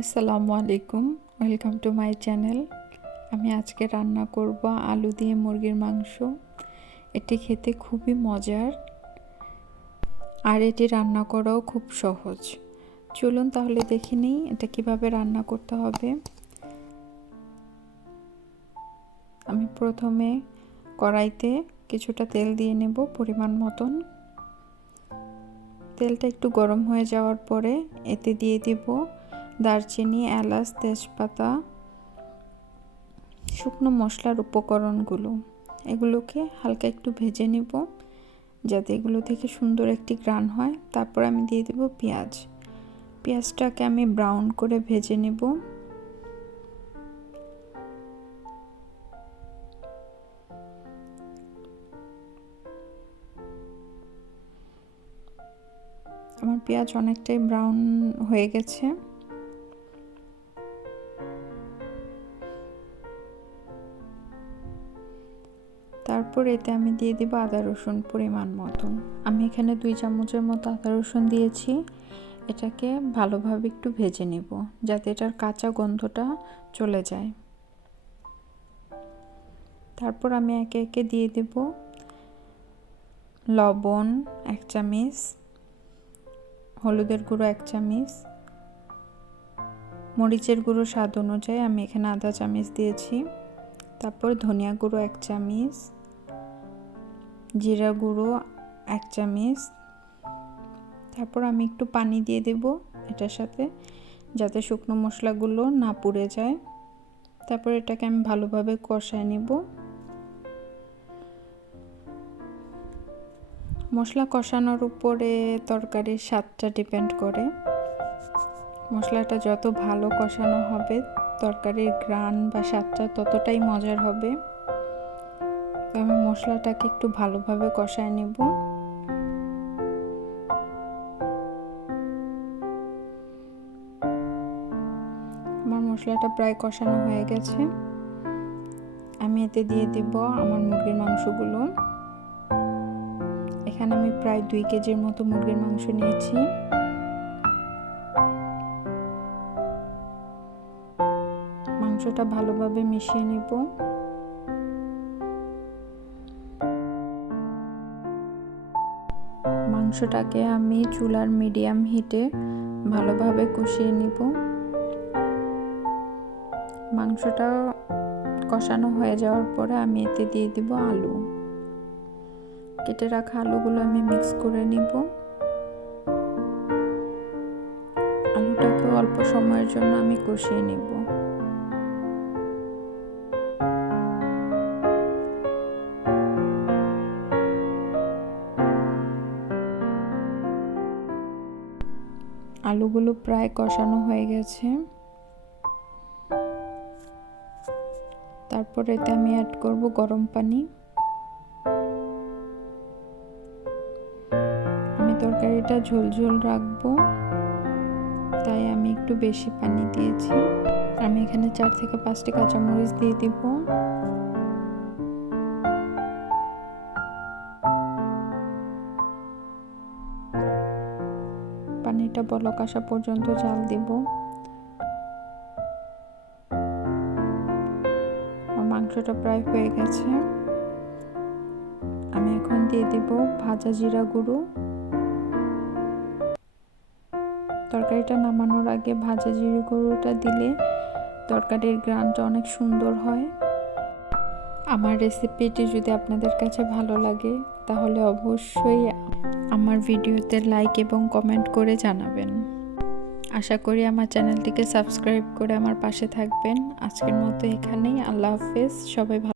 আসসালামু আলাইকুম, welcome to my channel. আমি আজকে রান্না করব আলু দিয়ে মুরগির মাংস। এটি খেতে খুবই মজার আর এটি রান্না করাও খুব সহজ। চলুন তাহলে দেখে নিই এটা কিভাবে রান্না করতে হবে। আমি প্রথমে কড়াইতে কিছুটা তেল দিয়ে নেব পরিমাণ মতন। তেলটা একটু গরম হয়ে যাওয়ার পরে এতে দিয়ে দিব দারচিনি, এলাচ, তেজপাতা, শুকনো মশলার উপকরণগুলো। এগুলোকে হালকা একটু ভেজে নেব যাতে এগুলো থেকে সুন্দর একটি ঘ্রাণ হয়। তারপর আমি দিয়ে দেব পেঁয়াজটাকে আমি ব্রাউন করে ভেজে নেব। আমার পেঁয়াজ অনেকটাই ব্রাউন হয়ে গেছে। তারপর এতে আমি দিয়ে দেব আদা রসুন পরিমাণ মতন। আমি এখানে 2 চামচের মতো আদা রসুন দিয়েছি। এটাকে ভালোভাবে একটু ভেজে নেব যাতে এটার কাঁচা গন্ধটা চলে যায়। তারপর আমি একে একে দিয়ে দেব লবণ 1 চামচ, হলুদের গুঁড়ো 1 চামচ, মরিচের গুঁড়ো স্বাদ অনুযায়ী আমি এখানে আধা চামচ দিয়েছি। তারপর ধনিয়া গুঁড়ো 1 চামচ, জিরা গুঁড়ো 1 চামচ। তারপর আমি একটু পানি দিয়ে দেব এটার সাথে যাতে শুকনো মশলাগুলো না পুড়ে যায়। তারপর এটাকে আমি ভালোভাবে কষায় নেব। মশলা কষানোর উপরে তরকারির স্বাদটা ডিপেন্ড করে। মশলাটা যত ভালো কষানো হবে তরকারির ঘ্রাণ বা স্বাদটা ততটাই মজার হবে। তো আমি মশলাটাকে একটু ভালোভাবে কষায় নেব। আমার মশলাটা প্রায় কষানো হয়ে গেছে। আমি এতে দিয়ে দেব আমার মুরগির মাংসগুলো। এখানে আমি প্রায় 2 কেজির মতো মুরগির মাংস নিয়েছি। মাংসটা ভালোভাবে মিশিয়ে নেব। মাংসটাকে আমি চুলার মিডিয়াম হিটে ভালোভাবে কষিয়ে নেব। মাংসটা কষানো হয়ে যাওয়ার পরে আমি এতে দিয়ে দিব আলু। কেটে রাখা আলুগুলো আমি মিক্স করে নিব। আলুটাকে অল্প সময়ের জন্য আমি কষিয়ে নিব। আলুগুলো প্রায় কষানো হয়ে গেছে। তারপর এতে আমি অ্যাড করব গরম পানি। আমি তরকারিটা ঝোল রাখবো তাই আমি একটু বেশি পানি দিয়েছি। আমি এখানে 4 থেকে 5টি কাঁচামরিচ দিয়ে দিব। পানিটা বলক আসা পর্যন্ত জাল দিব। মাংসটা প্রায় হয়ে গেছে। আমি এখন দিয়ে দেব ভাজা জিরা গুঁড়ো। তরকারিটা নামানোর আগে ভাজা জিরা গুঁড়োটা দিলে তরকারির ঘ্রাণটা অনেক সুন্দর হয়। আমার রেসিপিটি যদি আপনাদের কাছে ভালো লাগে তাহলে অবশ্যই আমার ভিডিওতে লাইক এবং কমেন্ট করে জানাবেন। আশা করি আমার চ্যানেলটিকে সাবস্ক্রাইব করে আমার পাশে থাকবেন। আজকের মতো এখানেই। আল্লাহ হাফেজ। সবাই ভালো